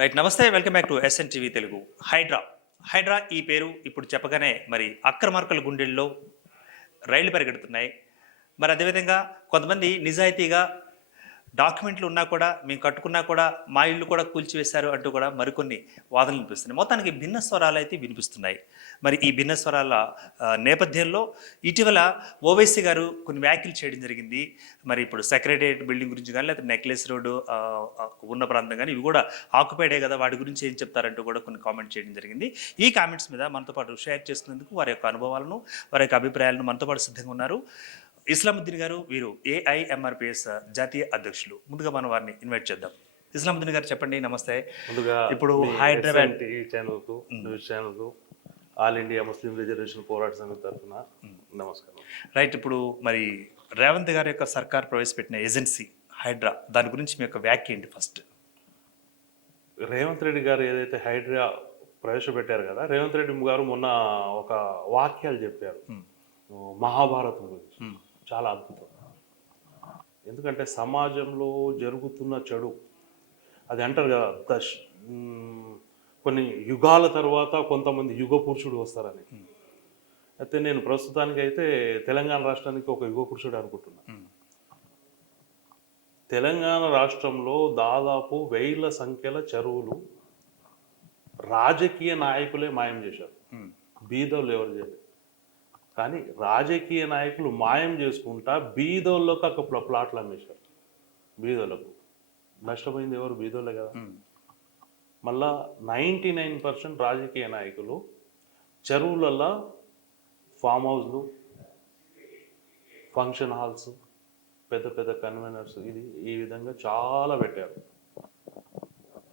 Right. నమస్తే. Welcome back to SN TV Telugu. Hydraa. Hydraa ఈ పేరు ఇప్పుడు చెప్పగానే మరి అక్రమార్కుల గుండెల్లో రైళ్లు పరిగెడుతున్నాయి. మరి అదేవిధంగా కొంతమంది నిజాయితీగా డాక్యుమెంట్లు ఉన్నా కూడా, మేము కట్టుకున్నా కూడా మా ఇల్లు కూడా కూల్చివేశారు అంటూ కూడా మరికొన్ని వాదనలు వినిపిస్తున్నాయి. మొత్తానికి భిన్న స్వరాలైతే వినిపిస్తున్నాయి. మరి ఈ భిన్న స్వరాల నేపథ్యంలో ఇటీవల ఓవైసీ గారు కొన్ని వ్యాఖ్యలు చేయడం జరిగింది. మరి ఇప్పుడు సెక్రటేరియట్ బిల్డింగ్ గురించి కానీ, లేకపోతే నెక్లెస్ రోడ్డు ఉన్న ప్రాంతం కానీ ఇవి కూడా ఆక్యుపైడే కదా, వాటి గురించి ఏం చెప్తారంటూ కూడా కొన్ని కామెంట్ చేయడం జరిగింది. ఈ కామెంట్స్ మీద మనతో పాటు షేర్ చేసుకునేందుకు వారి యొక్క అనుభవాలను, వారి యొక్క అభిప్రాయాలను మనతో పాటు సిద్ధంగా ఉన్నారు ఇస్లాముద్దీన్ గారు. వీరు ఏఐఎంఆర్పిఎస్ జాతీయ అధ్యక్షులు. ముందుగా మనం వారిని ఇన్వైట్ చేద్దాం. ఇస్లాముద్దీన్ గారు చెప్పండి. నమస్తే. ముందుగా ఇప్పుడు హైదరాబాద్ ఛానల్కు న్యూస్ ఛానల్కు ఆల్ ఇండియా ముస్లిం రిజర్వేషన్ పోరాట సమితి తరఫున నమస్కారం. రైట్. ఇప్పుడు మరి రేవంత్ గారి యొక్క సర్కార్ ప్రవేశపెట్టిన ఏజెన్సీ హైడ్రా, దాని గురించి మీ యొక్క వ్యాఖ్య ఏంటి? ఫస్ట్ రేవంత్ రెడ్డి గారు ఏదైతే హైడ్రా ప్రవేశపెట్టారు కదా, రేవంత్ రెడ్డి గారు మొన్న ఒక వాక్యాలు చెప్పారు మహాభారతం గురించి. చాలా అద్భుతం. ఎందుకంటే సమాజంలో జరుగుతున్న చెడు అది అంటారు కదా, కొన్ని యుగాల తర్వాత కొంతమంది యుగ పురుషుడు వస్తారని. అయితే నేను ప్రస్తుతానికి అయితే తెలంగాణ రాష్ట్రానికి ఒక యుగ పురుషుడు అనుకుంటున్నా. తెలంగాణ రాష్ట్రంలో దాదాపు 1000 సంఖ్యల చెరువులు రాజకీయ నాయకులే మాయం చేశారు. బీదోళ్ళు ఎవరు చేయలేదు. కానీ రాజకీయ నాయకులు మాయం చేసుకుంటా బీదోళ్ళకు అక్కడ ప్లాట్లు అమ్మేశారు. బీదోళ్ళకు నష్టపోయింది ఎవరు? బీదోళ్ళే కదా. మళ్ళా 99% రాజకీయ నాయకులు చెరువులలో ఫామ్ హౌస్లు, ఫంక్షన్ హాల్స్, పెద్ద పెద్ద కన్వెనర్స్ ఈ విధంగా చాలా పెట్టారు.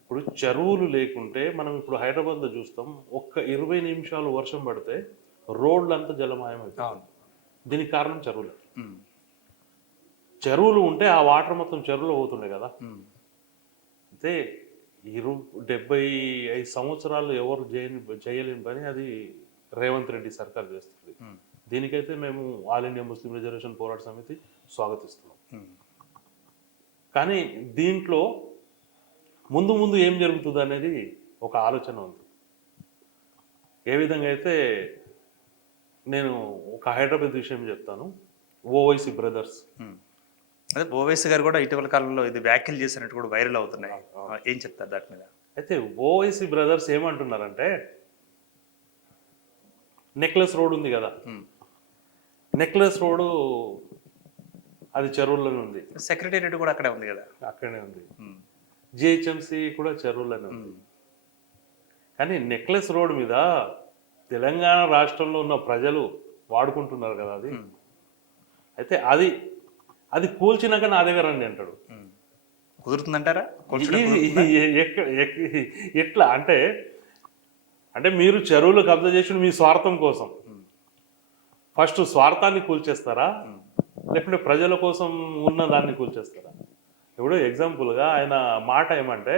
ఇప్పుడు చెరువులు లేకుంటే మనం ఇప్పుడు హైదరాబాద్లో చూస్తాం, ఒక్క 20 నిమిషాలు వర్షం పడితే రోడ్లంతా జలమయం అవుతుంది. దీనికి కారణం చెరువులే. చెరువులు ఉంటే ఆ వాటర్ మొత్తం చెరువులో పోతుండే కదా. అయితే 75 సంవత్సరాలు ఎవరు చేయలేని పని అది రేవంత్ రెడ్డి సర్కార్ చేస్తుంది. దీనికైతే మేము ఆల్ ఇండియా ముస్లిం రిజర్వేషన్ పోరాట సమితి స్వాగతిస్తున్నాం. కానీ దీంట్లో ముందు ముందు ఏం జరుగుతుంది అనేది ఒక ఆలోచన ఉంది. ఏ విధంగా అయితే నేను ఒక హైదరాబాద్ విషయం చెప్తాను. ఓవైసీ బ్రదర్స్, అదే ఓవైసీ గారు కూడా ఇటీవల కాలంలో ఇది వ్యాఖ్యలు చేసినట్టు కూడా వైరల్ అవుతున్నాయి. ఏం చెప్తారు దాని మీద? అయితే ఓవైసీ బ్రదర్స్ ఏమంటున్నారంటే, నెక్లెస్ రోడ్ ఉంది కదా, నెక్లెస్ రోడ్డు అది చెరువుల్లోనే ఉంది. సెక్రటేరియట్ కూడా అక్కడే ఉంది కదా. అక్కడనే ఉంది. జిహెచ్ఎంసి కూడా చెరువుల్లోనే ఉంది. కానీ నెక్లెస్ రోడ్ మీద తెలంగాణ రాష్ట్రంలో ఉన్న ప్రజలు వాడుకుంటున్నారు కదా అది. అయితే అది కూల్చినాక నా దగ్గర రండి అంటాడు. కుదురుతుందంటారా? ఎట్లా అంటే మీరు చెరువులు కబ్జా చేసి మీ స్వార్థం కోసం ఫస్ట్ స్వార్థాన్ని కూల్చేస్తారా, లేకుంటే ప్రజల కోసం ఉన్న దాన్ని కూల్చేస్తారా? ఇప్పుడు ఎగ్జాంపుల్గా ఆయన మాట ఏమంటే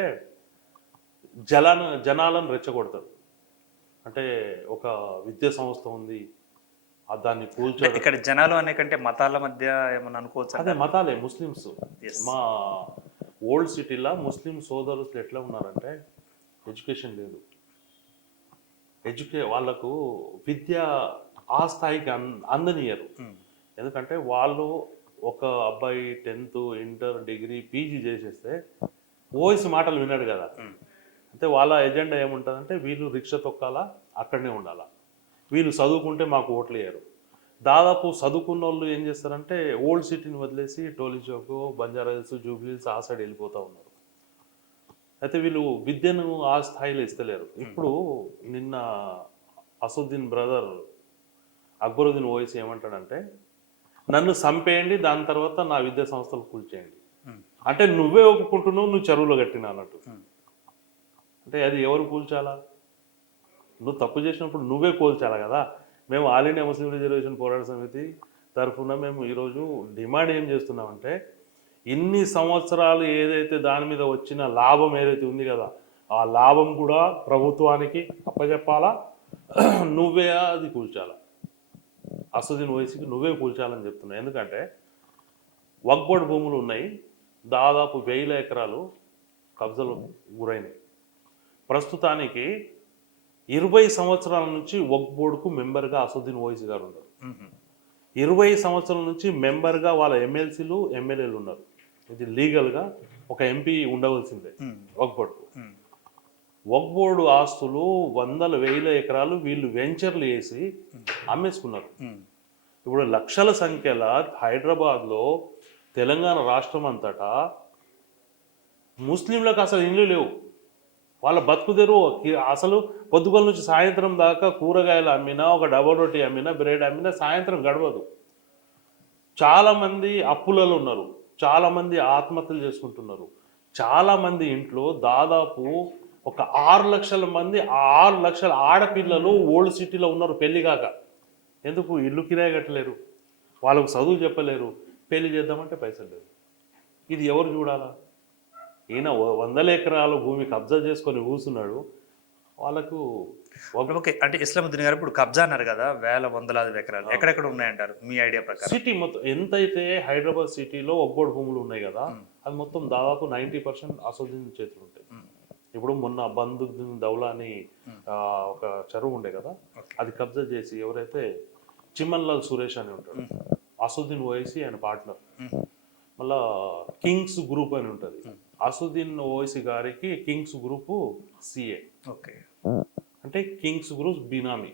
జనాలను రెచ్చగొడతారు. అంటే ఒక విద్యా సంస్థ ఉంది, దాన్ని కూల్చో. ఇక్కడ జనాలు అనే కంటే మతాల మధ్య ఏమన్నా అనుకోవచ్చు? అదే మతాలే, ముస్లిమ్స్. మా ఓల్డ్ సిటీలో ముస్లిం సోదరులు ఎట్లా ఉన్నారంటే, ఎడ్యుకేషన్ లేదు. వాళ్ళకు విద్య ఆ స్థాయికి అందనియరు. ఎందుకంటే వాళ్ళు ఒక అబ్బాయి 10th, ఇంటర్, డిగ్రీ, పీజీ చేసేస్తే ఓవైసీ మాటలు విన్నాడు కదా. అంటే వాళ్ళ ఎజెండా ఏముంటుందంటే, వీళ్ళు రిక్షా తొక్కాలా, అక్కడనే ఉండాలా, వీళ్ళు చదువుకుంటే మాకు ఓట్లు వేయరు. దాదాపు చదువుకున్న వాళ్ళు ఏం చేస్తారంటే ఓల్డ్ సిటీని వదిలేసి టోలీ చౌక్, బంజారా హిల్స్, జూబ్లీ హిల్స్ ఆ సైడ్ వెళ్ళిపోతూ ఉన్నారు. అయితే వీళ్ళు విద్యను ఆ స్థాయిలో ఇస్తలేరు. ఇప్పుడు నిన్న అసదుద్దీన్ బ్రదర్ అక్బరుద్దీన్ ఓవైసీ ఏమంటాడంటే, నన్ను చంపేయండి, దాని తర్వాత నా విద్యా సంస్థలు కూల్చేయండి. అంటే నువ్వే ఒప్పుకుంటున్నావు నువ్వు చెరువులో కట్టినా అన్నట్టు. అంటే అది ఎవరు కూల్చాలా? నువ్వు తప్పు చేసినప్పుడు నువ్వే కూల్చాలా కదా. మేము ఆల్ ఇండియా ముస్లిం రిజర్వేషన్ పోరాట సమితి తరఫున మేము ఈరోజు డిమాండ్ ఏం చేస్తున్నామంటే, ఇన్ని సంవత్సరాలు ఏదైతే దాని మీద వచ్చిన లాభం ఏదైతే ఉంది కదా, ఆ లాభం కూడా ప్రభుత్వానికి అప్పచెప్పాలా, నువ్వే అది కూల్చాలా. అసదుద్దీన్ ఓవైసీకి నువ్వే కూల్చాలని చెప్తున్నా. ఎందుకంటే వక్ఫ్ బోర్డు భూములు ఉన్నాయి, దాదాపు 1000 ఎకరాలు కబ్జాలు గురైనాయి. ప్రస్తుతానికి 20 సంవత్సరాల నుంచి వక్ఫ్ బోర్డుకు మెంబర్గా అసదుద్దీన్ ఓవైసీ గారు ఉన్నారు. 20 సంవత్సరాల నుంచి మెంబర్గా వాళ్ళ ఎమ్మెల్సీలు ఎమ్మెల్యేలు ఉన్నారు. ఇది లీగల్గా ఒక ఎంపీ ఉండవలసిందే వక్ఫ్ బోర్డుకు. వక్ఫ్ బోర్డు ఆస్తులు వందల వేల ఎకరాలు వీళ్ళు వెంచర్లు వేసి అమ్మేసుకున్నారు. ఇప్పుడు లక్షల సంఖ్యల హైదరాబాద్లో తెలంగాణ రాష్ట్రం అంతటా ముస్లింలకు అసలు ఇండ్లు లేవు. వాళ్ళ బతుకుదెరు అసలు పొద్దుగల నుంచి సాయంత్రం దాకా కూరగాయలు అమ్మినా, ఒక డబల్ రొట్టి అమ్మినా, బ్రెడ్ అమ్మినా సాయంత్రం గడవదు. చాలామంది అప్పులలో ఉన్నారు, చాలామంది ఆత్మహత్యలు చేసుకుంటున్నారు. చాలామంది ఇంట్లో దాదాపు ఒక 6 లక్షల మంది, 6 లక్షల ఆడపిల్లలు ఓల్డ్ సిటీలో ఉన్నారు పెళ్లి కాక. ఎందుకు? ఇల్లు కిరాయి కట్టలేరు, వాళ్ళకు చదువు చెప్పలేరు, పెళ్లి చేద్దామంటే పైసలు లేవు. ఇది ఎవరు చూడాలా? ఈయన 100 ఎకరాల భూమి కబ్జా చేసుకొని కూర్చున్నాడు. వాళ్ళకు ఓకే, అంటే ఇస్లాముద్దీన్ గారు ఇప్పుడు కబ్జా అన్నారు కదా, వేల వందలాది ఎకరాలు ఎక్కడెక్కడ ఉన్నాయంటారు మీ ఐడియా ప్రకారం? సిటీ మొత్తం ఎంతైతే హైదరాబాద్ సిటీలో ఒక్కోటి భూములు ఉన్నాయి కదా, అది మొత్తం దాదాపు 90% అసదుద్దీన్ చేతులు ఉంటాయి. ఇప్పుడు మొన్న బందుద్దీన్ దౌలా అని ఒక చెరువు ఉండే కదా, అది కబ్జా చేసి ఎవరైతే చిమన్లాల్ సురేష్ అని ఉంటాడు, అసదుద్దీన్ ఓవైసీ ఆయన పార్ట్నర్. మళ్ళా కింగ్స్ గ్రూప్ అని ఉంటుంది, అసదుద్దీన్ ఓవైసీ గారికి కింగ్స్ గ్రూప్ సిఏ. ఓకే, అంటే కింగ్స్ గ్రూప్ బినామీ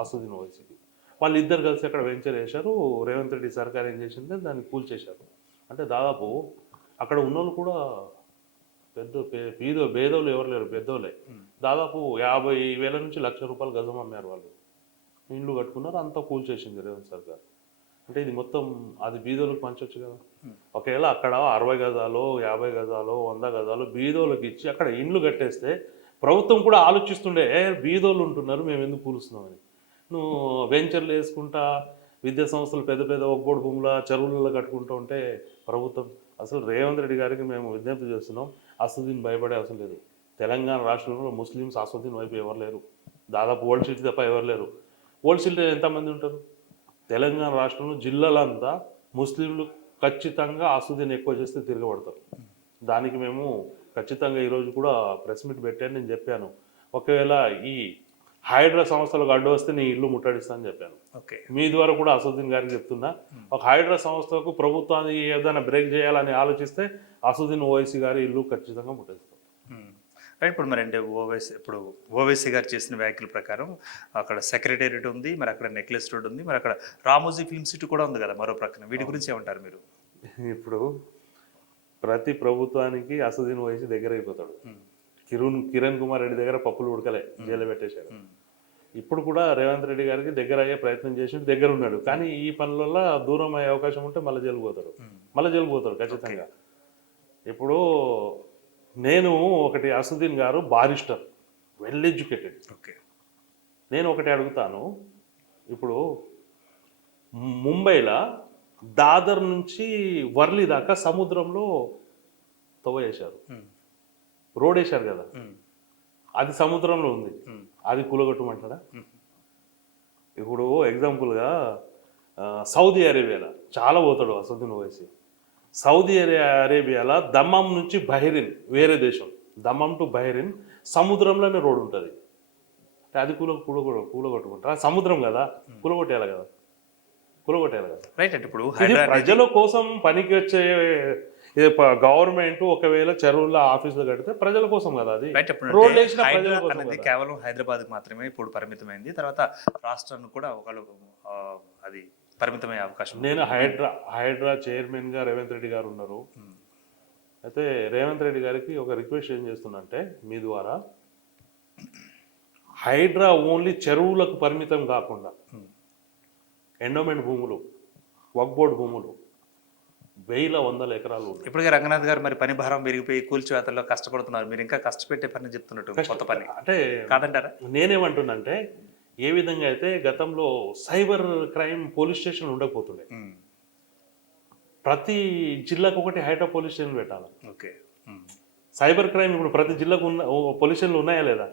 అసదుద్దీన్ ఓవైసీకి. వాళ్ళు ఇద్దరు కలిసి అక్కడ వెంచర్ వేశారు. రేవంత్ రెడ్డి సర్కార్ ఏం చేసింది, దాన్ని కూల్చేశారు. అంటే దాదాపు అక్కడ ఉన్నోళ్ళు కూడా పెద్ద పేదోళ్ళు ఎవరు లేరు, పెద్దోళ్ళే. దాదాపు 50,000 నుంచి ₹1,00,000 గజం అమ్మారు వాళ్ళు. ఇండ్లు కట్టుకున్నారు, అంతా కూల్చేసింది రేవంత్ సర్కార్. అంటే ఇది మొత్తం అది బీదోళ్ళకి పంచవచ్చు కదా. ఒకవేళ అక్కడ 60 గజాలు, 50 గజాలు, 100 గజాలు బీదోళ్ళకి ఇచ్చి అక్కడ ఇండ్లు కట్టేస్తే ప్రభుత్వం కూడా ఆలోచిస్తుండే, బీదోళ్ళు ఉంటున్నారు మేము ఎందుకు కూలుస్తున్నామని. నువ్వు వెంచర్లు వేసుకుంటా విద్యా సంస్థలు పెద్ద పెద్ద ఒక్కోటి భూముల చెరువులలో కట్టుకుంటూ ఉంటే ప్రభుత్వం అసలు రేవంత్ రెడ్డి గారికి మేము విజ్ఞప్తి చేస్తున్నాం, అసదుద్దీన్ భయపడే అవసరం లేదు. తెలంగాణ రాష్ట్రంలో ముస్లిమ్స్ అసదుద్దీన్ వైపు ఎవరు లేరు. దాదాపు ఓల్డ్ సిటీ తప్ప ఎవరు లేరు. ఓల్డ్ సిటీలో ఎంతమంది ఉంటారు? తెలంగాణ రాష్ట్రంలో జిల్లాలంతా ముస్లింలు ఖచ్చితంగా అసదుద్దీన్ ఎక్కువ చేస్తే తిరగబడతారు. దానికి మేము ఖచ్చితంగా ఈరోజు కూడా ప్రెస్ మీట్ పెట్టాను. నేను చెప్పాను, ఒకవేళ ఈ హైడ్రా సంస్థలకు అడ్డు వస్తే నీ ఇల్లు ముట్టడిస్తా అని చెప్పాను. ఓకే, మీ ద్వారా కూడా అసదుద్దీన్ గారికి చెప్తున్నా, ఒక హైడ్రా సంస్థకు ప్రభుత్వాన్ని ఏదైనా బ్రేక్ చేయాలని ఆలోచిస్తే అసదుద్దీన్ ఓవైసీ గారి ఇల్లు ఖచ్చితంగా ముట్టడిస్తాం. రైట్. ఇప్పుడు మరి అంటే ఓవైసీ గారు చేసిన వ్యాఖ్యల ప్రకారం అక్కడ సెక్రటేరియట్ ఉంది, మరి అక్కడ నెక్లెస్ రోడ్ ఉంది, మరి అక్కడ రామోజీ ఫిల్మ్ సిటీ కూడా ఉంది కదా మరో ప్రక్కన. వీటి గురించి ఏమంటారు మీరు? ఇప్పుడు ప్రతి ప్రభుత్వానికి అసదుద్దీన్ ఓవైసీ దగ్గర అయిపోతాడు. కిరణ్ కుమార్ రెడ్డి దగ్గర పప్పులు ఉడకలే, జైలు పెట్టేశాడు. ఇప్పుడు కూడా రేవంత్ రెడ్డి గారికి దగ్గర అయ్యే ప్రయత్నం చేసి దగ్గర ఉన్నాడు. కానీ ఈ పనులలో దూరం అయ్యే అవకాశం ఉంటే మళ్ళీ జైలు పోతాడు ఖచ్చితంగా. ఇప్పుడు నేను ఒకటి, అసదుద్దీన్ గారు బారిస్టర్, వెల్ ఎడ్యుకేటెడ్. ఓకే, నేను ఒకటి అడుగుతాను, ఇప్పుడు ముంబైలో దాదర్ నుంచి వర్లి దాకా సముద్రంలో తవ్వ వేశారు, రోడ్ వేశారు కదా, అది సముద్రంలో ఉంది, అది కూలగొట్టమంటారా? ఇప్పుడు ఎగ్జాంపుల్గా సౌదీ అరేబియాలో చాలా పోతాడు అసదుద్దీన్ ఓవైసీ. సౌదీ అరేబియాలో దమ్మం నుంచి బహ్రెయిన్, వేరే దేశం, దమ్మం టు బహ్రెయిన్ సముద్రంలోనే రోడ్ ఉంటుంది. అది కూలగొట్టుకుంటారా? సముద్రం కదా, కూలగొట్టేయాలి కదా. రైట్. అంటే ఇప్పుడు ప్రజల కోసం పనికి వచ్చే గవర్నమెంట్ ఒకవేళ చెరువుల ఆఫీసులు కడితే ప్రజల కోసం కదా అది. రోడ్ అనేది కేవలం హైదరాబాద్ మాత్రమే ఇప్పుడు పరిమితమైంది, తర్వాత రాష్ట్రానికి కూడా ఒకళ్ళు అది పరిమితమయ్యే అవకాశం. నేను హైడ్రా చైర్మన్ గా రేవంత్ రెడ్డి గారు ఉన్నారు. అయితే రేవంత్ రెడ్డి గారికి ఒక రిక్వెస్ట్ ఏం చేస్తున్నంటే, మీ ద్వారా హైడ్రా ఓన్లీ చెరువులకు పరిమితం కాకుండా ఎండోమెంట్ భూములు, వక్ఫ్ బోర్డు భూములు 1,100 ఎకరాలు. ఇప్పటికే రంగనాథ్ గారు మరి పని భారం పెరిగిపోయి కూల్చివేతల్లో కష్టపడుతున్నారు, మీరు ఇంకా కష్టపెట్టే పని చెప్తున్నట్టు కొత్త పని అంటే కాదంటారా? నేనేమంటున్నంటే, ఏ విధంగా అయితే గతంలో సైబర్ క్రైమ్ పోలీస్ స్టేషన్ ఉండకపోతుండే, ప్రతి జిల్లాకు ఒకటి హైడ్రా పోలీస్ స్టేషన్ పెట్టాలి. ఓకే, సైబర్ క్రైమ్ ఇప్పుడు ప్రతి జిల్లాకు పోలీస్ స్టేషన్లు ఉన్నాయా లేదా?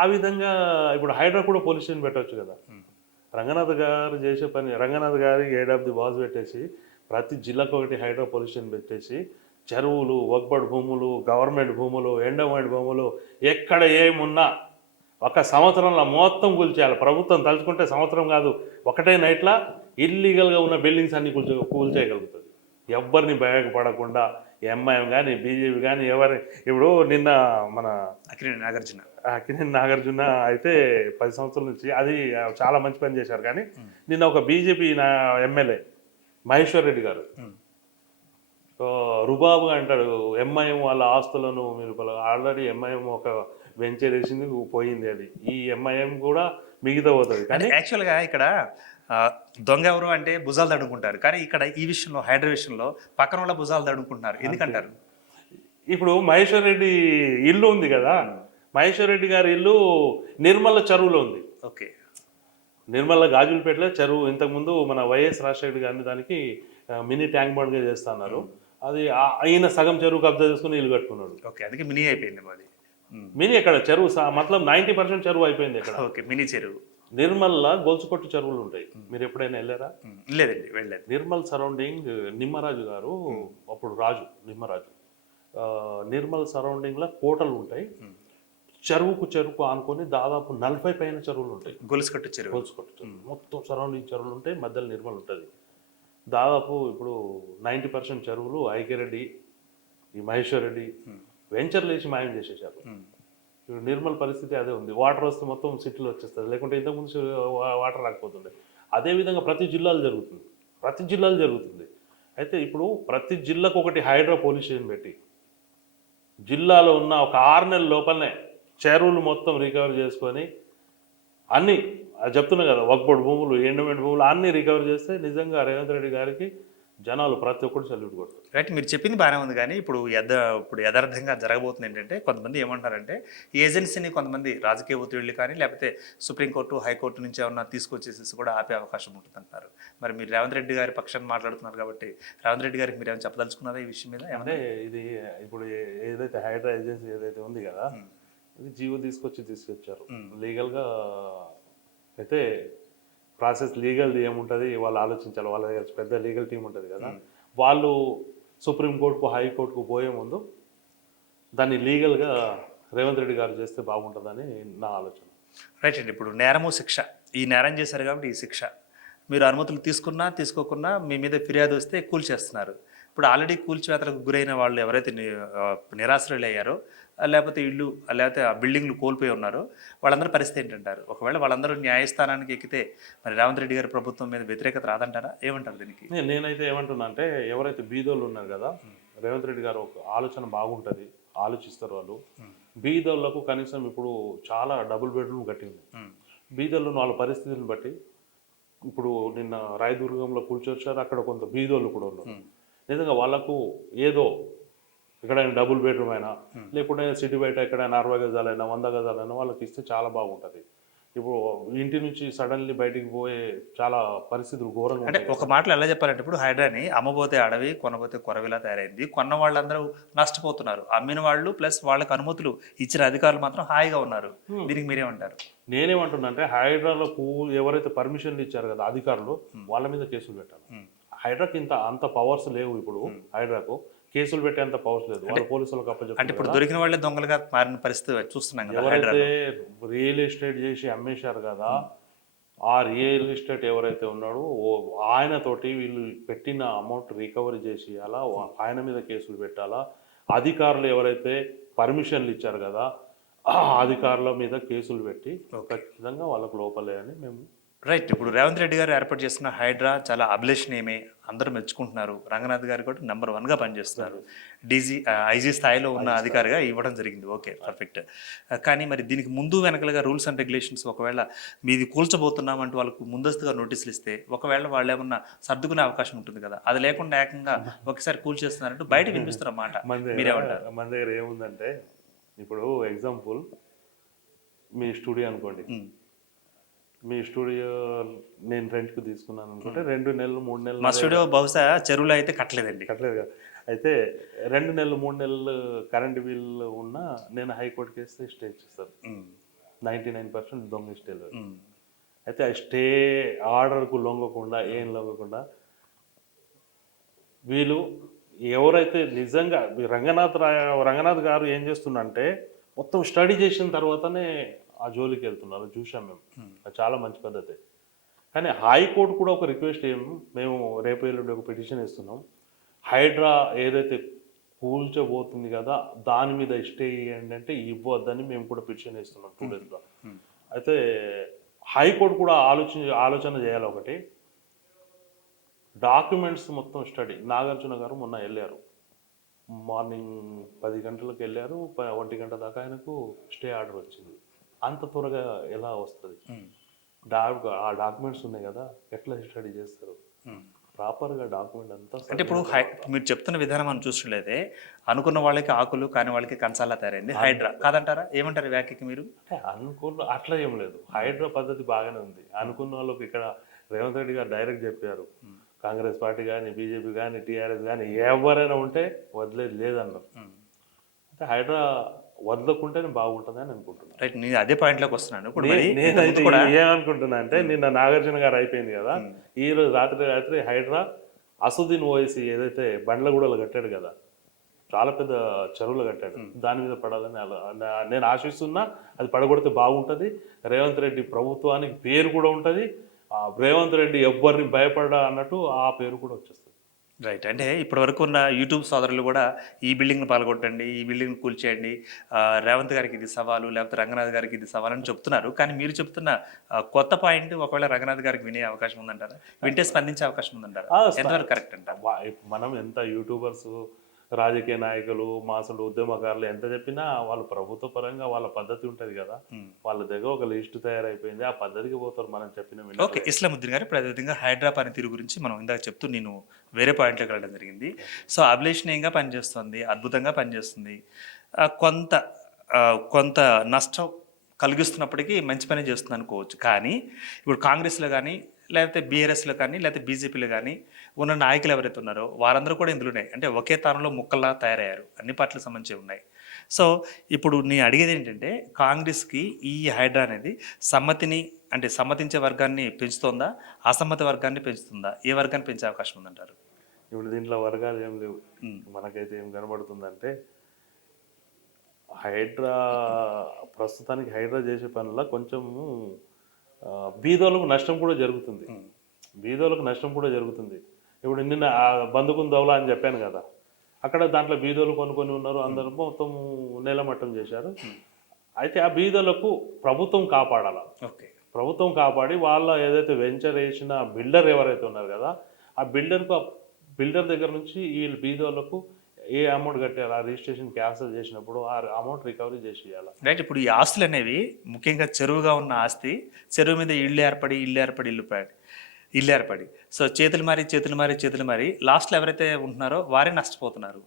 ఆ విధంగా ఇప్పుడు హైడ్రా కూడా పోలీస్ స్టేషన్ పెట్టవచ్చు కదా. రంగనాథ్ గారు చేసే పని, రంగనాథ్ గారి హెడ్ ఆఫ్ ది బాస్ పెట్టేసి ప్రతి జిల్లాకు ఒకటి హైడ్రా పోలీస్ స్టేషన్ పెట్టేసి చెరువులు, వక్బడ్ భూములు, గవర్నమెంట్ భూములు, ఎండోమెంట్ భూములు, ఎక్కడ ఏమున్నా ఒక సంవత్సరంలో మొత్తం కూల్చేయాలి. ప్రభుత్వం తలుచుకుంటే సంవత్సరం కాదు, ఒకటే నైట్లా ఇల్లీగల్గా ఉన్న బిల్డింగ్స్ అన్ని కూల్చేయగలుగుతుంది. ఎవ్వరిని భయపడకుండా ఎంఐఎం కానీ బీజేపీ కానీ ఇప్పుడు నిన్న మన అక్కినేని నాగార్జున అయితే 10 సంవత్సరాల నుంచి అది చాలా మంచి పని చేశారు. కానీ నిన్న ఒక బీజేపీ ఎమ్మెల్యే మహేశ్వర్ రెడ్డి గారు రుబాబుగా అంటాడు, ఎంఐఎం వాళ్ళ ఆస్తులను మీరు ఆల్రెడీ ఎంఐఎం ఒక వెంచర్ వేసింది పోయింది, అది ఈ ఎంఐఎం కూడా మిగతా పోతుంది. కానీ యాక్చువల్గా ఇక్కడ దొంగ ఎవరు అంటే భుజాలు తడుకుంటారు, కానీ ఇక్కడ ఈ విషయంలో హైడ్రా విషయంలో పక్కన వాళ్ళ భుజాలు తడుకుంటున్నారు. ఎందుకంటారు? ఇప్పుడు మహేశ్వర్ రెడ్డి ఇల్లు ఉంది కదా, మహేశ్వర్ రెడ్డి గారి ఇల్లు నిర్మల చెరువులో ఉంది. ఓకే, నిర్మల గాజులపేటలో చెరువు. ఇంతకుముందు మన వైఎస్ రాజశేఖర్ గారిని దానికి మినీ ట్యాంక్ బండ్గా చేస్తున్నారు. అది ఆయన సగం చెరువు కబ్జా చేసుకుని ఇల్లు కట్టుకున్నాడు. ఓకే, అందుకే మినీ అయిపోయింది మాది. మినీ ఎక్కడ చెరువు మతలబ్ 90% చెరువు అయిపోయింది ఇక్కడ. ఓకే, మినీ చెరువు. నిర్మల్లో గొలుసుకొట్టు చెరువులు ఉంటాయి. మీరు ఎప్పుడైనా వెళ్ళారా? లేదండి, వెళ్ళలేదు. నిర్మల్ సరౌండింగ్ నిమ్మరాజు గారు అప్పుడు రాజు నిమ్మరాజు, నిర్మల్ సరౌండింగ్ లో కోటలు ఉంటాయి. చెరువుకు ఆనుకొని దాదాపు 40 పైన చెరువులు ఉంటాయి. గొలుసుకొట్టు చెరువు మొత్తం సరౌండింగ్ చెరువులు ఉంటాయి, మధ్యలో నిర్మల్ ఉంటుంది. దాదాపు ఇప్పుడు 90% చెరువులు ఐక్యరెడ్డి, ఈ మహేశ్వర్ రెడ్డి వెంచర్లు వేసి మాయం చేసేసారు. ఇప్పుడు నిర్మల్ పరిస్థితి అదే ఉంది. వాటర్ వస్తే మొత్తం సిటీలో వచ్చేస్తుంది, లేకుంటే ఇంతకుముందు వాటర్ రాకపోతుండే. అదేవిధంగా ప్రతి జిల్లాలో జరుగుతుంది. అయితే ఇప్పుడు ప్రతి జిల్లాకు ఒకటి హైడ్రా పోలీస్ స్టేషన్ పెట్టి జిల్లాలో ఉన్న ఒక 6 నెలల లోపలనే చెరువులు మొత్తం రికవర్ చేసుకొని అన్నీ చెప్తున్నా కదా, వక్బోర్డ్ భూములు, ఎండోమెంట్ భూములు అన్నీ రికవర్ చేస్తే నిజంగా రేవంత్ రెడ్డి గారికి జనాలు ప్రతి ఒక్కరు సల్యూట్ కొడతారు. రైట్, మీరు చెప్పింది బాగానే ఉంది. కానీ ఇప్పుడు యథార్థంగా జరగబోతుంది ఏంటంటే, కొంతమంది ఏమంటారంటే ఈ ఏజెన్సీని కొంతమంది రాజకీయ ఒత్తిళ్ళు కానీ లేకపోతే సుప్రీంకోర్టు హైకోర్టు నుంచి ఏమన్నా తీసుకొచ్చేసేసి కూడా ఆపే అవకాశం ఉంటుందంటారు. మరి మీరు రేవంత్ రెడ్డి గారి పక్షాన్ని మాట్లాడుతున్నారు కాబట్టి రేవంత్ రెడ్డి గారికి మీరు ఏమైనా చెప్పదలుచుకున్నారా ఈ విషయం మీద? అంటే ఇది ఇప్పుడు ఏదైతే హైడ్రా ఏజెన్సీ ఏదైతే ఉంది కదా, ఇది జీవో తీసుకొచ్చారు లీగల్గా. అయితే ప్రాసెస్ లీగల్ ఏముంటుంది వాళ్ళు ఆలోచించాలి. వాళ్ళ దగ్గర పెద్ద లీగల్ టీం ఉంటుంది కదా, వాళ్ళు సుప్రీంకోర్టుకు హైకోర్టుకు పోయే ముందు దాన్ని లీగల్గా రేవంత్ రెడ్డి గారు చేస్తే బాగుంటుందని నా ఆలోచన. రైట్ అండి, ఇప్పుడు నేరము శిక్ష, ఈ నేరం చేశారు కాబట్టి ఈ శిక్ష, మీరు అనుమతులు తీసుకున్నా తీసుకోకున్నా మీ మీద ఫిర్యాదు వస్తే కూల్చేస్తున్నారు. ఇప్పుడు ఆల్రెడీ కూల్చివేతలకు గురైన వాళ్ళు ఎవరైతే నిరాశ్రయులు అయ్యారో, లేకపోతే ఇళ్ళు లేకపోతే ఆ బిల్డింగ్లు కోల్పోయి ఉన్నారో వాళ్ళందరూ పరిస్థితి ఏంటంటారు? ఒకవేళ వాళ్ళందరూ న్యాయస్థానానికి ఎక్కితే మరి రేవంత్ రెడ్డి గారి ప్రభుత్వం మీద వ్యతిరేకత రాదంటారా? ఏమంటారు దీనికి? నేనైతే ఏమంటున్నా అంటే, ఎవరైతే బీదోళ్ళు ఉన్నారు కదా, రేవంత్ రెడ్డి గారు ఒక ఆలోచన బాగుంటుంది, ఆలోచిస్తారు వాళ్ళు. బీదోళ్లకు కనీసం ఇప్పుడు చాలా డబుల్ బెడ్రూమ్ కట్టింది. బీదోళ్ళు వాళ్ళ పరిస్థితిని బట్టి ఇప్పుడు నిన్న రాయదుర్గంలో కూల్చొచ్చారు, అక్కడ కొంత బీదోళ్ళు కూడా ఉన్నారు. నిజంగా వాళ్ళకు ఏదో ఎక్కడైనా డబుల్ బెడ్రూమ్ అయినా లేకుంటే సిటీ బయట ఎక్కడైనా 60 గజాలైనా 100 గజాలైనా వాళ్ళకి ఇస్తే చాలా బాగుంటుంది. ఇప్పుడు ఇంటి నుంచి సడన్లీ బయటికి పోయే చాలా పరిస్థితులు ఘోరంగా. అంటే ఒక మాటలో ఎలా చెప్పాలంటే, ఇప్పుడు హైడ్రాని అమ్మబోతే అడవి కొనబోతే కొరవిలా తయారైంది. కొన్న వాళ్ళందరూ నష్టపోతున్నారు, అమ్మిన వాళ్ళు ప్లస్ వాళ్ళకి అనుమతులు ఇచ్చిన అధికారులు మాత్రం హాయిగా ఉన్నారు. దీనికి మీరేమంటారు? నేనేమంటున్నా అంటే, హైడ్రాలో ఎవరైతే పర్మిషన్లు ఇచ్చారు కదా అధికారులు, వాళ్ళ మీద కేసులు పెట్టాలి. హైడ్రాకి అంత పవర్స్ లేవు. ఇప్పుడు హైడ్రాకు కేసులు పెట్టేంత పవర్స్ లేదు, వాళ్ళ పోలీసులకు అప్పచెప్పారు. అంటే ఇప్పుడు దొరికిన వాళ్ళే దొంగలుగా మారిన పరిస్థితి చూస్తున్నాం. ఎవరైతే రియల్ ఎస్టేట్ చేసి అమ్మేశారు కదా, ఆ రియల్ ఎస్టేట్ ఎవరైతే ఉన్నాడో ఆయనతోటి వీళ్ళు పెట్టిన అమౌంట్ రికవరీ చేసి అలా ఆయన మీద కేసులు పెట్టాలా. అధికారులు ఎవరైతే పర్మిషన్లు ఇచ్చారు కదా, ఆ అధికారుల మీద కేసులు పెట్టి ఖచ్చితంగా వాళ్ళకు లోపలే అని మేము. రైట్, ఇప్పుడు రేవంత్ రెడ్డి గారు ఏర్పాటు చేస్తున్న హైడ్రా చాలా అభిలషణీయమే, అందరూ మెచ్చుకుంటున్నారు. రంగనాథ్ గారు కూడా నెంబర్ 1గా పనిచేస్తున్నారు. ఐజీ స్థాయిలో ఉన్న అధికారిగా ఇవ్వడం జరిగింది. Okay, perfect. కానీ మరి దీనికి ముందు వెనకలుగా రూల్స్ అండ్ రెగ్యులేషన్స్, ఒకవేళ మీది కూల్చబోతున్నామంటూ వాళ్ళకు ముందస్తుగా నోటీసులు ఇస్తే ఒకవేళ వాళ్ళు ఏమన్నా సర్దుకునే అవకాశం ఉంటుంది కదా, అది లేకుండా ఏకంగా ఒకసారి కూల్చేస్తున్నారంటూ బయట వినిపిస్తున్న మాట మీరేమంటారు? మన దగ్గర ఏముందంటే, ఇప్పుడు ఎగ్జాంపుల్ మీ స్టూడియో అనుకోండి, మీ స్టూడియో నేను రెంట్కి తీసుకున్నాను అనుకుంటే 2 నెలలు 3 నెలలు, మా స్టూడియో బహుశా చెరువులో అయితే కట్టలేదు కదా, అయితే 2 నెలలు 3 నెలలు కరెంట్ బిల్ ఉన్నా నేను హైకోర్టుకి వేస్తే స్టే ఇచ్చేస్తాను. 99% దొంగ స్టేలు. అయితే ఆ స్టే ఆర్డర్కు లొంగకుండా వీళ్ళు ఎవరైతే నిజంగా ఈ రంగనాథ్ గారు ఏం చేస్తుండంటే మొత్తం స్టడీ చేసిన తర్వాతనే ఆ జోలికి వెళ్తున్నారు, చూసాం మేము. అది చాలా మంచి పద్ధతి. కానీ హైకోర్టు కూడా ఒక రిక్వెస్ట్ మేము రేపు ఎల్లుండి ఒక పిటిషన్ ఇస్తున్నాం. హైడ్రా ఏదైతే కూల్చబోతుంది కదా దాని మీద స్టే ఇవ్వండి అంటే ఇవ్వద్దని మేము కూడా పిటిషన్ ఇస్తున్నాం 2 daysలో. అయితే హైకోర్టు కూడా ఆలోచన చేయాలి. ఒకటి, డాక్యుమెంట్స్ మొత్తం స్టడీ. నాగార్జున గారు మొన్న వెళ్ళారు, మార్నింగ్ 10 గంటలకు వెళ్ళారు, 1 గంట దాకా ఆయనకు స్టే ఆర్డర్ వచ్చింది. అంత త్వరగా ఎలా వస్తుంది? ఆ డాక్యుమెంట్స్ ఉన్నాయి కదా, ఎట్లా స్టడీ చేస్తారు? ప్రాపర్గా డాక్యుమెంట్ అంతా అంటే ఇప్పుడు మీరు చెప్తున్న విధానం మనం చూసినట్లయితే అనుకున్న వాళ్ళకి ఆకులు కాని వాళ్ళకి కంచాలా తయారైంది హైడ్రా కాదంటారా? ఏమంటారు వ్యాఖ్యకి మీరు? అట్లా ఏం లేదు. హైడ్రా పద్ధతి బాగానే ఉంది. అనుకున్న వాళ్ళకి ఇక్కడ రేవంత్ రెడ్డి గారు డైరెక్ట్ చెప్పారు, కాంగ్రెస్ పార్టీ కానీ బీజేపీ కానీ టీఆర్ఎస్ కానీ ఎవరైనా ఉంటే వదిలేదు లేదన్నారు. అంటే హైడ్రా వదలకుంటేనే బాగుంటుంది అని అనుకుంటున్నాను. రైట్, నేను అదే పాయింట్లోకి వస్తున్నాను. ఇప్పుడు నేనైతే ఏమనుకుంటున్నా అంటే నిన్న నాగార్జున గారు అయిపోయింది కదా, ఈ రోజు రాత్రి హైడ్రా అసదుద్దీన్ ఓవైసీ ఏదైతే బండ్లగూడలు కట్టాడు కదా, చాలా పెద్ద చెరువులు కట్టాడు, దాని మీద పడాలని నేను ఆశిస్తున్నా. అది పడగొడితే బాగుంటుంది. రేవంత్ రెడ్డి ప్రభుత్వానికి పేరు కూడా ఉంటుంది. రేవంత్ రెడ్డి ఎవ్వరిని భయపడ అన్నట్టు ఆ పేరు కూడా వచ్చేస్తుంది. రైట్, అంటే ఇప్పటి వరకు ఉన్న యూట్యూబ్ సోదరులు కూడా ఈ బిల్డింగ్ను పాల్గొట్టండి, ఈ బిల్డింగ్ కూల్చేయండి, రేవంత్ గారికి ఇది సవాలు, లేకపోతే రంగనాథ్ గారికి ఇది సవాలు అని చెప్తున్నారు. కానీ మీరు చెప్తున్న కొత్త పాయింట్ ఒకవేళ రంగనాథ్ గారికి వినే అవకాశం ఉందంటారా? వింటే స్పందించే అవకాశం ఉందంటారా? ఎంతవరకు కరెక్ట్ అంటారు? మనం ఎంత యూట్యూబర్స్, రాజకీయ నాయకులు, మాసులు, ఉద్యమకారులు ఎంత చెప్పినా వాళ్ళు ప్రభుత్వ పరంగా వాళ్ళ పద్ధతి ఉంటుంది కదా, వాళ్ళ దగ్గర ఒక లిస్ట్ తయారైపోయింది, ఆ పద్ధతికి పోతారు మనం చెప్పిన. ఓకే, ఇస్లాముద్దీన్ గారు ఇప్పుడు అదేవిధంగా హైడ్రా పనితీరు గురించి మనం ఇందాక చెప్తూ నేను వేరే పాయింట్లోకి వెళ్ళడం జరిగింది. సో అభిలేషణీయంగా పనిచేస్తుంది, అద్భుతంగా పనిచేస్తుంది, కొంత నష్టం కలిగిస్తున్నప్పటికీ మంచి పని చేస్తుంది అనుకోవచ్చు. కానీ ఇప్పుడు కాంగ్రెస్లో కానీ లేకపోతే బీఆర్ఎస్లో కానీ లేకపోతే బీజేపీలో కానీ ఉన్న నాయకులు ఎవరైతే ఉన్నారో వారందరూ కూడా ఇందులోనే అంటే ఒకే తానంలో ముక్కల్లా తయారయ్యారు, అన్ని పార్టీలకు సంబంధించి ఉన్నాయి. సో ఇప్పుడు నేను అడిగేది ఏంటంటే కాంగ్రెస్కి ఈ హైడ్రా అనేది సమ్మతించే వర్గాన్ని పెంచుతుందా, అసమ్మతి వర్గాన్ని పెంచుతుందా? ఏ వర్గాన్ని పెంచే అవకాశం ఉందంటారు? ఇప్పుడు దీంట్లో వర్గాలు ఏం లేవు. మనకైతే ఏం కనబడుతుందంటే ప్రస్తుతానికి హైడ్రా చేసే పనుల్లో కొంచెం బీదోళ్ళకు నష్టం కూడా జరుగుతుంది. ఇప్పుడు నిన్న బందుకుని దౌలా అని చెప్పాను కదా, అక్కడ దాంట్లో బీదోళ్ళు కొనుక్కొని ఉన్నారు, అందరూ మొత్తం నేలమట్టం చేశారు. అయితే ఆ బీదోళ్ళకు ప్రభుత్వం కాపాడాల. ప్రభుత్వం కాపాడి వాళ్ళ ఏదైతే వెంచర్ వేసిన బిల్డర్ ఎవరైతే ఉన్నారు కదా, ఆ బిల్డర్ దగ్గర నుంచి వీళ్ళు బీదోళ్ళకు ఏ అమౌంట్ కట్టారు, ఆ రిజిస్ట్రేషన్ క్యాన్సిల్ చేసినప్పుడు ఆ అమౌంట్ రికవరీ చేసి ఇవ్వాలి. రైట్, ఇప్పుడు ఈ ఆస్తులు అనేవి ముఖ్యంగా చెరువుగా ఉన్న ఆస్తి, చెరువు మీద ఇల్లు ఏర్పడి సో చేతులు మారి లాస్ట్లో ఎవరైతే ఉంటున్నారో వారే నష్టపోతున్నారు.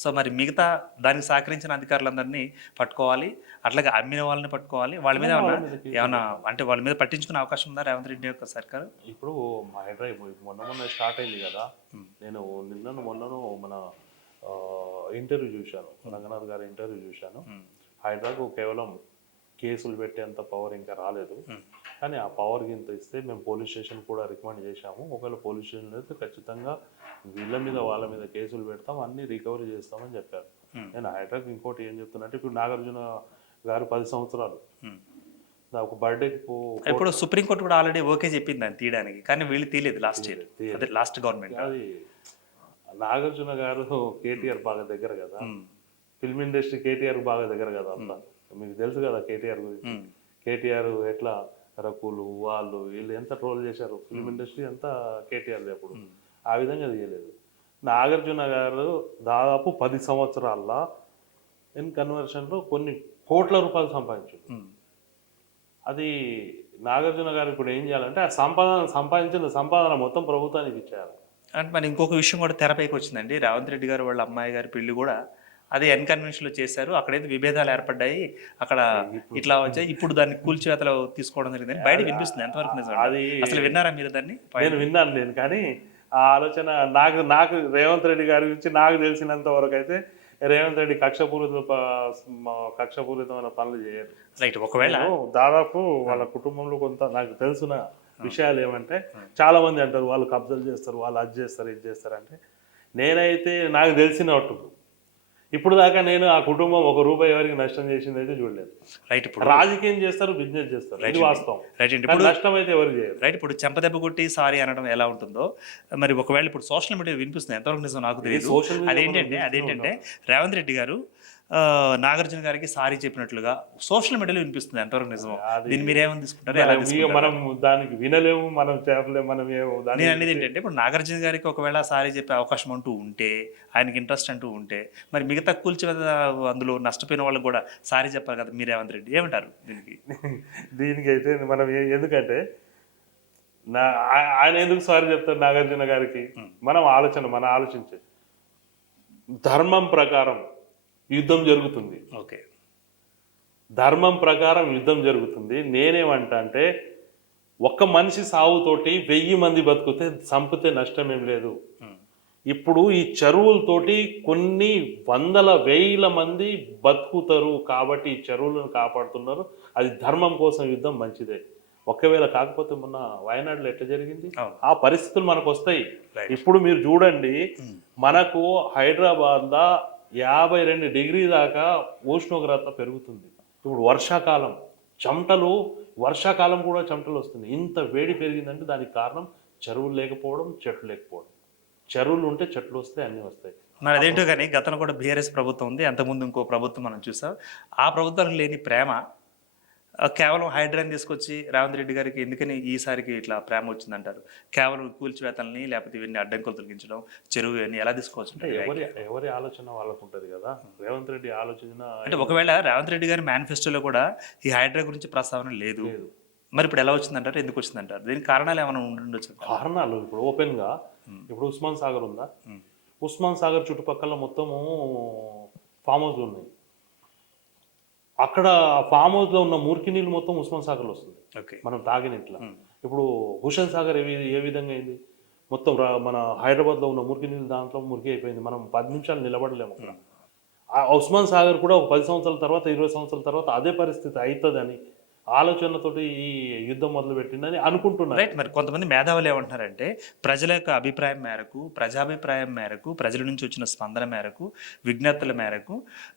సో మరి మిగతా దానికి సహకరించిన అధికారులందరినీ పట్టుకోవాలి, అట్లాగే అమ్మిన వాళ్ళని పట్టుకోవాలి. వాళ్ళ మీద ఏమన్నా అంటే వాళ్ళ మీద పట్టించుకునే అవకాశం ఉందా రేవంత్ రెడ్డి యొక్క సర్కారు? ఇప్పుడు మా హైడ్రా మొన్న స్టార్ట్ అయింది కదా, నేను మొన్నను మన ఇంటర్వ్యూ చూశాను, రంగనాథ్ గారి ఇంటర్వ్యూ చూశాను. హైడ్రాకు కేవలం కేసులు పెట్టేంత పవర్ ఇంకా రాలేదు, కానీ ఆ పవర్ ఇంత ఇస్తే మేము పోలీస్ స్టేషన్ కూడా రికమెండ్ చేశాము. ఒకవేళ పోలీస్ స్టేషన్ అయితే ఖచ్చితంగా వాళ్ళ మీద కేసులు పెడతాం, అన్ని రికవరీ చేస్తామని చెప్పారు. నేను హైడ్రాకు ఇంకోటి ఏం చెప్తున్నా అంటే ఇప్పుడు నాగార్జున గారు 10 సంవత్సరాలు ఒక బర్త్డే ఇప్పుడు సుప్రీంకోర్టు కూడా ఆల్రెడీ ఓకే చెప్పింది దాన్ని తీయడానికి, కానీ వీళ్ళు తీయలేదు లాస్ట్ గవర్నమెంట్. అది నాగార్జున గారు కేటీఆర్ బాగా దగ్గర కదా, ఫిల్మ్ ఇండస్ట్రీ కేటీఆర్ బాగా దగ్గర కదా, అంతా మీకు తెలుసు కదా కేటీఆర్ గురించి. కేటీఆర్ ఎట్లా రకులు వాళ్ళు వీళ్ళు ఎంత ట్రోల్ చేశారు, ఫిల్మ్ ఇండస్ట్రీ అంతా కేటీఆర్ అప్పుడు ఆ విధంగా తీయలేదు. నాగార్జున గారు దాదాపు 10 సంవత్సరాల్లో ఇన్ కన్వర్షన్లో కొన్ని కోట్ల రూపాయలు సంపాదించారు. అది నాగార్జున గారు ఇప్పుడు ఏం చేయాలంటే ఆ సంపాదించిన సంపాదన మొత్తం ప్రభుత్వానికి ఇచ్చేయాలి. అంటే మరి ఇంకొక విషయం కూడా తెరపైకి వచ్చిందండి. రేవంత్ రెడ్డి గారు వాళ్ళ అమ్మాయి గారి పెళ్లి కూడా అదే అన్కన్వెన్షన్లో చేశారు. అక్కడైతే విభేదాలు ఏర్పడ్డాయి, అక్కడ ఇట్లా వచ్చాయి. ఇప్పుడు దాన్ని కూల్చివేతలు తీసుకోవడం జరిగిందని బయట వినిపిస్తుంది. ఎంతవరకు నిజం? అసలు విన్నారా మీరు దాన్ని? నేను విన్నాను కానీ ఆ ఆలోచన నాకు రేవంత్ రెడ్డి గారి గురించి నాకు తెలిసినంత వరకు అయితే రేవంత్ రెడ్డి కక్షపూరితమైన పనులు చేయరు. రైట్, ఒకవేళ దాదాపు వాళ్ళ కుటుంబంలో కొంత నాకు తెలిసిన విషయాలు ఏమంటే చాలా మంది అంటారు వాళ్ళు కబ్జాలు చేస్తారు, వాళ్ళు అది చేస్తారు ఇది చేస్తారు అంటే నేనైతే నాకు తెలిసినట్టు ఇప్పుడు దాకా నేను ఆ కుటుంబం ₹1 ఎవరికి నష్టం చేసింది అయితే చూడలేదు. రైట్ ఇప్పుడు రాజకీయం చేస్తారు, బిజినెస్ చేస్తారు, ఇది వాస్తవం. రైట్ అండి. కానీ ఇప్పుడు నష్టం అయితే ఎవరు చేయరు. రైట్ ఇప్పుడు చెంపదెబ్బ కొట్టి సారీ అనడం ఎలా ఉంటుందో మరి ఒకవేళ ఇప్పుడు సోషల్ మీడియా వినిపిస్తుంది ఎంతవరకు నిజం నాకు తెలియదు. సోషల్ మీడియా అదేంటంటే రేవంత్ రెడ్డి గారు నాగార్జున గారికి సారీ చెప్పినట్లుగా సోషల్ మీడియాలో వినిపిస్తుంది ఎంతవరకు నిజం. దీన్ని మీరేమని తీసుకుంటారు, ఎలా తీసుకుంటారు? మనం దానికి వినలేము, మనం చేపలేము, మనం నేను అనేది ఏంటంటే ఇప్పుడు నాగార్జున గారికి ఒకవేళ సారీ చెప్పే అవకాశం అంటూ ఉంటే, ఆయనకి ఇంట్రెస్ట్ అంటూ ఉంటే, మరి మిగతా కూల్చి అందులో నష్టపోయిన వాళ్ళకి కూడా సారీ చెప్పాలి కదా. మీరు రేవంత్ రెడ్డి ఏమంటారు దీనికి? దీనికి అయితే మనం ఎందుకంటే ఆయన ఎందుకు సారీ చెప్తారు నాగార్జున గారికి? మనం ఆలోచించే ధర్మం ప్రకారం యుద్ధం జరుగుతుంది. ఓకే, ధర్మం ప్రకారం యుద్ధం జరుగుతుంది. నేనేమంటా అంటే ఒక్క మనిషి సావుతోటి 1000 మంది బతుకుతే చంపితే నష్టం ఏం లేదు. ఇప్పుడు ఈ చెరువులతోటి కొన్ని వందల వేల మంది బతుకుతారు కాబట్టి ఈ చెరువులను కాపాడుతున్నారు. అది ధర్మం కోసం యుద్ధం మంచిదే. ఒకవేళ కాకపోతే మొన్న వయనాడులో ఎట్లా జరిగింది, ఆ పరిస్థితులు మనకు వస్తాయి. ఇప్పుడు మీరు చూడండి, మనకు హైదరాబాద్లో 52 డిగ్రీ దాకా ఉష్ణోగ్రత పెరుగుతుంది. ఇప్పుడు వర్షాకాలం కూడా చెమటలు వస్తుంది. ఇంత వేడి పెరిగిందంటే దానికి కారణం చెరువులు లేకపోవడం, చెట్లు లేకపోవడం. చెరువులు ఉంటే చెట్లు వస్తాయి, అన్నీ వస్తాయి. మరి అదేంటో కానీ గతంలో కూడా బీఆర్ఎస్ ప్రభుత్వం ఉంది, అంతకుముందు ఇంకో ప్రభుత్వం మనం చూసాం. ఆ ప్రభుత్వానికి లేని ప్రేమ కేవలం హైడ్రాని తీసుకొచ్చి రేవంత్ రెడ్డి గారికి ఎందుకని ఈసారికి ఇట్లా ప్రేమ వచ్చిందంటారు? కేవలం కూల్చివేతల్ని లేకపోతే ఇవన్నీ అడ్డంకులు తొలగించడం, చెరువు అని ఎలా తీసుకోవచ్చు? ఎవరి ఆలోచన వాళ్ళకు ఉంటుంది కదా. రేవంత్ రెడ్డి ఆలోచన అంటే ఒకవేళ రేవంత్ రెడ్డి గారి మేనిఫెస్టోలో కూడా ఈ హైడ్రా గురించి ప్రస్తావన లేదు, మరి ఇప్పుడు ఎలా వచ్చిందంటారు, ఎందుకు వచ్చిందంటారు? దీనికి కారణాలు ఏమైనా ఉండొచ్చు? కారణాలు ఇప్పుడు ఓపెన్గా ఇప్పుడు ఉస్మాన్ సాగర్ ఉందా, ఉస్మాన్ సాగర్ చుట్టుపక్కల మొత్తము ఫామ్ హౌస్లు ఉన్నాయి. అక్కడ ఫామ్ హౌస్లో ఉన్న మురికి నీళ్ళు మొత్తం ఉస్మాన్ సాగర్లో వస్తుంది. మనం తాగినట్లా ఇప్పుడు హుషన్ సాగర్ ఏ విధంగా అయింది, మొత్తం మన హైదరాబాద్లో ఉన్న మురికి నీళ్ళు దాంట్లో మురికి అయిపోయింది. మనం 10 నిమిషాలు నిలబడలేము అక్కడ. ఉస్మాన్ సాగర్ కూడా ఒక 10 సంవత్సరాల తర్వాత 20 సంవత్సరాల తర్వాత అదే పరిస్థితి అవుతుందని ఆలోచనతోటి ఈ యుద్ధం మొదలు పెట్టిందని అనుకుంటున్నారు. రైట్. మరి కొంతమంది మేధావులు ఏమంటున్నారంటే ప్రజల యొక్క అభిప్రాయం మేరకు, ప్రజాభిప్రాయం మేరకు, ప్రజల నుంచి వచ్చిన స్పందన మేరకు, విజ్ఞప్తుల మేరకు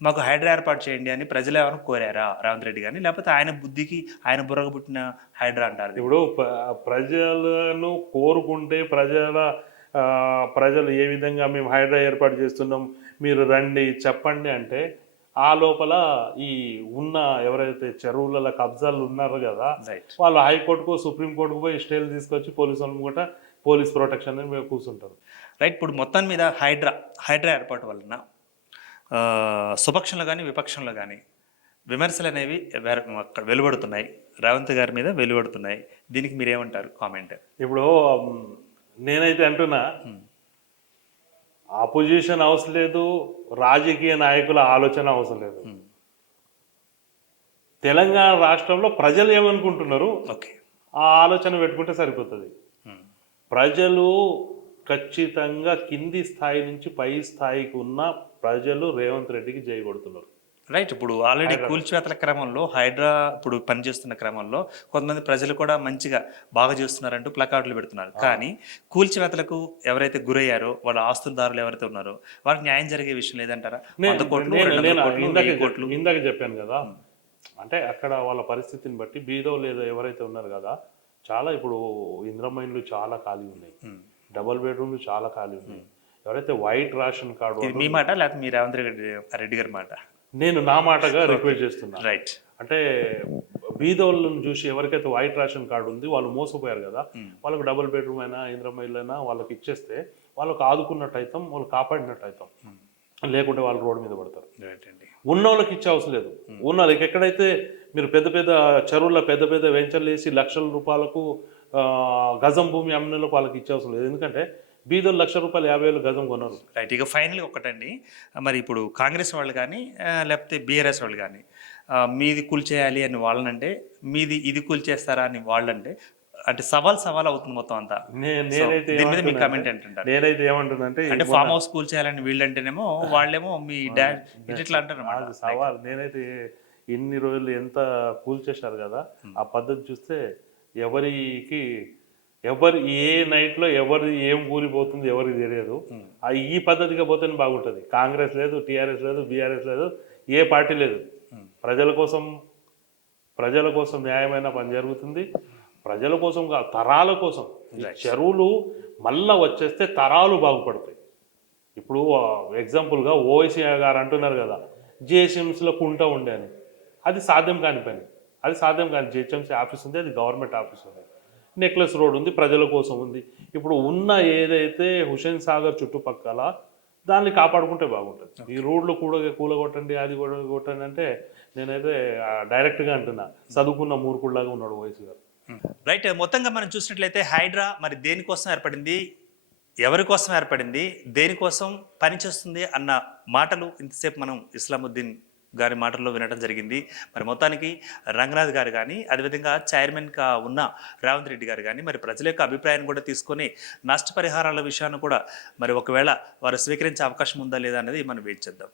మాకు హైడ్రా ఏర్పాటు చేయండి అని ప్రజలు ఏమైనా కోరారా రేవంత్ రెడ్డి గారిని, లేకపోతే ఆయన బుద్ధికి ఆయన బుర్రకు పుట్టిన హైడ్రా అంటారు? ఇప్పుడు ప్రజలను కోరుకుంటే ప్రజలు ఏ విధంగా మేము హైడ్రా ఏర్పాటు చేస్తున్నాం, మీరు రండి చెప్పండి అంటే ఆ లోపల ఈ ఉన్న ఎవరైతే చెరువుల కబ్జాలు ఉన్నారు కదా, వాళ్ళు హైకోర్టుకు సుప్రీంకోర్టుకు పోయి స్టేలు తీసుకొచ్చి పోలీసు వాళ్ళు కూడా పోలీస్ ప్రొటెక్షన్ అని కూర్చుంటారు. రైట్. ఇప్పుడు మొత్తం మీద హైడ్రా ఏర్పాటు వలన సుపక్షంలో కానీ విపక్షంలో కానీ విమర్శలు అనేవి వెలువడుతున్నాయి, రేవంత్ గారి మీద వెలువడుతున్నాయి. దీనికి మీరేమంటారు? కామెంట్. ఇప్పుడు నేనైతే అంటున్నా, అపోజిషన్ అవసరం లేదు, రాజకీయ నాయకుల ఆలోచన అవసరం లేదు. తెలంగాణ రాష్ట్రంలో ప్రజలు ఏమనుకుంటున్నారు ఆ ఆలోచన పెట్టుకుంటే సరిపోతుంది. ప్రజలు ఖచ్చితంగా కింది స్థాయి నుంచి పై స్థాయికి ఉన్న ప్రజలు రేవంత్ రెడ్డికి జై కొడుతున్నారు. రైట్. ఇప్పుడు ఆల్రెడీ కూల్చివేతల క్రమంలో హైడ్రా ఇప్పుడు పనిచేస్తున్న క్రమంలో కొంతమంది ప్రజలు కూడా మంచిగా బాగా చేస్తున్నారంటూ ప్లకార్డులు పెడుతున్నారు. కానీ కూల్చివేతలకు ఎవరైతే గురయ్యారో వాళ్ళ ఆస్తులదారులు ఎవరైతే ఉన్నారో వాళ్ళకి న్యాయం జరిగే విషయం లేదంటారా? ఇందాక చెప్పాను కదా, అంటే అక్కడ వాళ్ళ పరిస్థితిని బట్టి బీదో లేదా ఎవరైతే ఉన్నారు కదా, చాలా ఇప్పుడు ఇంద్రమైన్లు చాలా ఖాళీ ఉన్నాయి, డబుల్ బెడ్రూమ్లు చాలా ఖాళీ ఉన్నాయి. ఎవరైతే వైట్ రేషన్ కార్డు, మీ మాట లేకపోతే మీ రేవంత్ రెడ్డి గారి మాట? నేను నా మాటగా రిక్వెస్ట్ చేస్తున్నా. రైట్. అంటే బీదోళ్ళను చూసి ఎవరికైతే వైట్ రేషన్ కార్డు ఉంది వాళ్ళు మోసపోయారు కదా, వాళ్ళకు డబుల్ బెడ్రూమ్ అయినా ఇంద్రమైల్ అయినా వాళ్ళకి ఇచ్చేస్తే వాళ్ళకు ఆదుకున్నట్టు అవుతాం, వాళ్ళు కాపాడినట్టు అవుతాం. లేకుంటే వాళ్ళు రోడ్డు మీద పడతారు. ఉన్న వాళ్ళకి ఇచ్చే అవసరం లేదు. ఉన్న వాళ్ళకి ఎక్కడైతే మీరు పెద్ద పెద్ద చెరువుల్లో పెద్ద పెద్ద వెంచర్లు వేసి లక్షల రూపాయలకు గజం భూమి అమ్మిన వాళ్ళకి ఇచ్చే అవసరం లేదు. ఎందుకంటే బీదోళ్ళు ₹1,00,000 50,000 గజం కొన్నారు. రైట్. ఇక ఫైనల్గా ఒకటండి, మరి ఇప్పుడు కాంగ్రెస్ వాళ్ళు కానీ లేకపోతే బీఆర్ఎస్ వాళ్ళు కానీ మీది కూల్చేయాలి అని వాళ్ళనంటే, మీది ఇది కూల్చేస్తారా అని వాళ్ళంటే, అంటే సవాల్ అవుతుంది మొత్తం అంతా. నేనైతే కామెంట్ ఏంటంటారు? నేనైతే ఏమంటున్నానంటే, అంటే ఫామ్ హౌస్ కూల్చేయాలని వీళ్ళంటేనేమో వాళ్ళేమో మీ డాడ్ ఇట్లా అంటారు సవాల్. నేనైతే ఇన్ని రోజులు ఎంత కూల్చేశారు కదా, ఆ పద్ధతి చూస్తే ఎవరికి ఎవరు ఏ నైట్లో ఎవరు ఏం కూలిపోతుంది ఎవరికి తెలియదు. ఈ పద్ధతిగా పోతేనే బాగుంటుంది. కాంగ్రెస్ లేదు, టీఆర్ఎస్ లేదు, బీఆర్ఎస్ లేదు, ఏ పార్టీ లేదు. ప్రజల కోసం న్యాయమైన పని జరుగుతుంది. ప్రజల కోసం కాదు, తరాల కోసం. ఈ చెరువులు మళ్ళా వచ్చేస్తే తరాలు బాగుపడతాయి. ఇప్పుడు ఎగ్జాంపుల్గా ఓవైసీ గారు అంటున్నారు కదా, జిహెచ్ఎంసీలో కుంట ఉండే అని. అది సాధ్యం కాని పని. అది సాధ్యం కాని. జిహెచ్ఎంసీ ఆఫీస్ ఉంది, అది గవర్నమెంట్ ఆఫీస్ ఉంది. నెక్లెస్ రోడ్ ఉంది, ప్రజల కోసం ఉంది. ఇప్పుడు ఉన్న ఏదైతే హుసేన్ సాగర్ చుట్టుపక్కల దాన్ని కాపాడుకుంటే బాగుంటుంది. ఈ రోడ్లు కూలగొట్టండి, అది కొట్టండి అంటే నేనైతే డైరెక్ట్గా అంటున్నా, చదువుకున్న మూర్ఖుల్లాగా ఉన్నాడు ఓవైసీ గారు. రైట్. మొత్తంగా మనం చూసినట్లయితే హైడ్రా మరి దేనికోసం ఏర్పడింది, ఎవరి కోసం ఏర్పడింది, దేనికోసం పనిచేస్తుంది అన్న మాటలు ఇంతసేపు మనం ఇస్లాముద్దీన్ గారి మాటల్లో వినడం జరిగింది. మరి మొత్తానికి రంగనాథ్ గారు కానీ, అదేవిధంగా చైర్మన్గా ఉన్న రేవంత్ రెడ్డి గారు కానీ మరి ప్రజల యొక్క అభిప్రాయాన్ని కూడా తీసుకొని నష్టపరిహారాల విషయాన్ని కూడా మరి ఒకవేళ వారు స్వీకరించే అవకాశం ఉందా లేదా అనేది మనం వెయిట్ చేద్దాం.